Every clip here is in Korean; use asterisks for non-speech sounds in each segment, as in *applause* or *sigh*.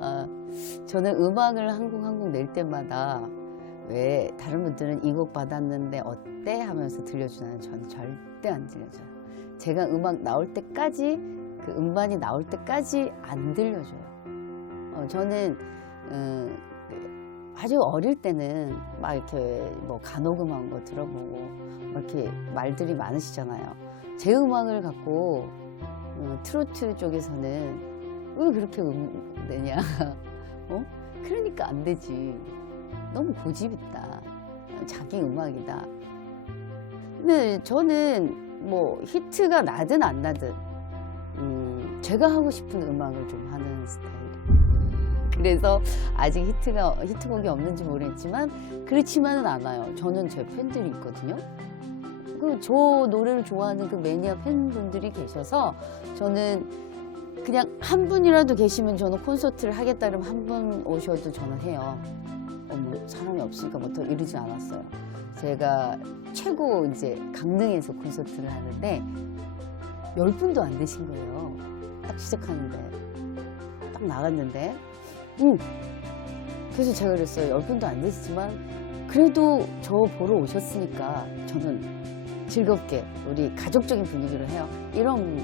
어, *laughs* 저는 음악을 한 곡 한 곡 낼 때마다 왜 다른 분들은 이 곡 받았는데 어때 하면서 들려주나요? 저는 절대 안 들려줘요. 제가 음악 나올 때까지 그 음반이 나올 때까지 안 들려줘요. 어, 저는 음, 아주 어릴 때는 막 이렇게 뭐 간호음한 거 들어보고 막 이렇게 말들이 많으시잖아요. 제 음악을 갖고 어, 트로트 쪽에서는 왜 그렇게 음 내냐? *laughs* 어? 그러니까 안 되지. 너무 고집 있다. 자기 음악이다. 근데 저는 뭐 히트가 나든 안 나든 음, 제가 하고 싶은 음악을 좀 하는 스타일이에요. 그래서 아직 히트가 히트곡이 없는지 모르겠지만 그렇지만은 않아요. 저는 제 팬들이 있거든요. 그 저 노래를 좋아하는 그 매니아 팬분들이 계셔서 저는 그냥 한 분이라도 계시면 저는 콘서트를 하겠다 그러면 한 분 오셔도 저는 해요. 어머 사람이 없으니까 뭐더 이러지 않았어요. 제가 최고 이제 강릉에서 콘서트를 하는데 열 분도 안 되신 거예요. 딱 시작하는데 딱 나갔는데, 응. 그래서 제가 그랬어요. 열 분도 안 되시지만 그래도 저 보러 오셨으니까 저는 즐겁게 우리 가족적인 분위기로 해요. 이런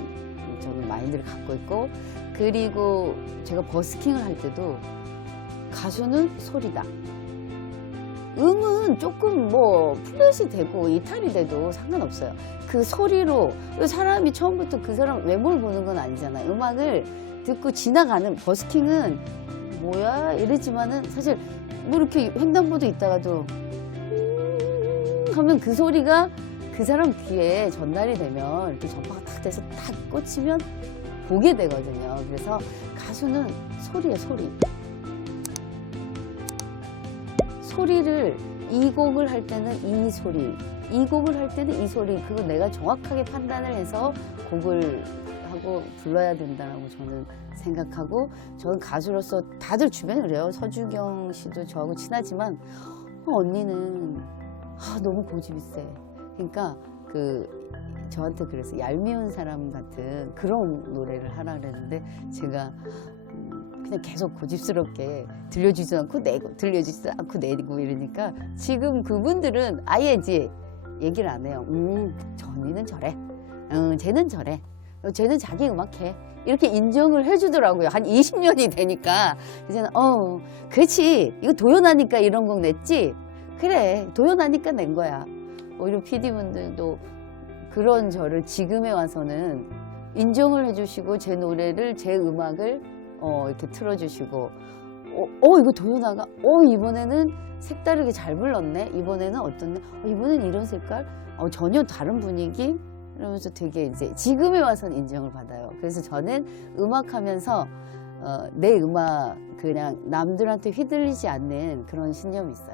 저는 마인드를 갖고 있고 그리고 제가 버스킹을 할 때도 가수는 소리다. 음은 조금 뭐 플랫이 되고 이탈이 돼도 상관없어요. 그 소리로 그 사람이 처음부터 그 사람 외모를 보는 건 아니잖아요. 음악을 듣고 지나가는 버스킹은 뭐야 이러지만은 사실 뭐 이렇게 횡단보도 있다가도 음 하면 그 소리가 그 사람 귀에 전달이 되면 이렇게 전파가 탁 돼서 탁 꽂히면 보게 되거든요. 그래서 가수는 소리에 소리. 소리를 이 곡을 할 때는 이 소리, 이 곡을 할 때는 이 소리. 그거 내가 정확하게 판단을 해서 곡을 하고 불러야 된다라고 저는 생각하고 저는 가수로서 다들 주변에 그래요. 서주경 씨도 저하고 친하지만 어, 언니는 아, 너무 고집이 세. 그러니까 그 저한테 그래서 얄미운 사람 같은 그런 노래를 하라 그랬는데 제가 음, 그냥 계속 고집스럽게 들려주지 않고 내고 들려주지 않고 내고 이러니까 지금 그분들은 아예 이제 얘기를 안 해요. 음, 저 언니는 저래. 음, 쟤는 저래. 어, 쟤는 자기 음악해. 이렇게 인정을 해주더라고요. 한 20년이 되니까. 이제는, 어, 그렇지. 이거 도연하니까 이런 곡 냈지? 그래. 도연하니까 낸 거야. 오히려 PD분들도 그런 저를 지금에 와서는 인정을 해주시고 제 노래를, 제 음악을 어, 이렇게 틀어주시고, 어, 어, 이거 도연아가, 어, 이번에는 색다르게 잘 불렀네? 이번에는 어떻네? 어, 이번엔 이런 색깔? 어, 전혀 다른 분위기? 이러면서 되게 이제 지금에 와서는 인정을 받아요. 그래서 저는 음악하면서 어, 내 음악 그냥 남들한테 휘둘리지 않는 그런 신념이 있어요.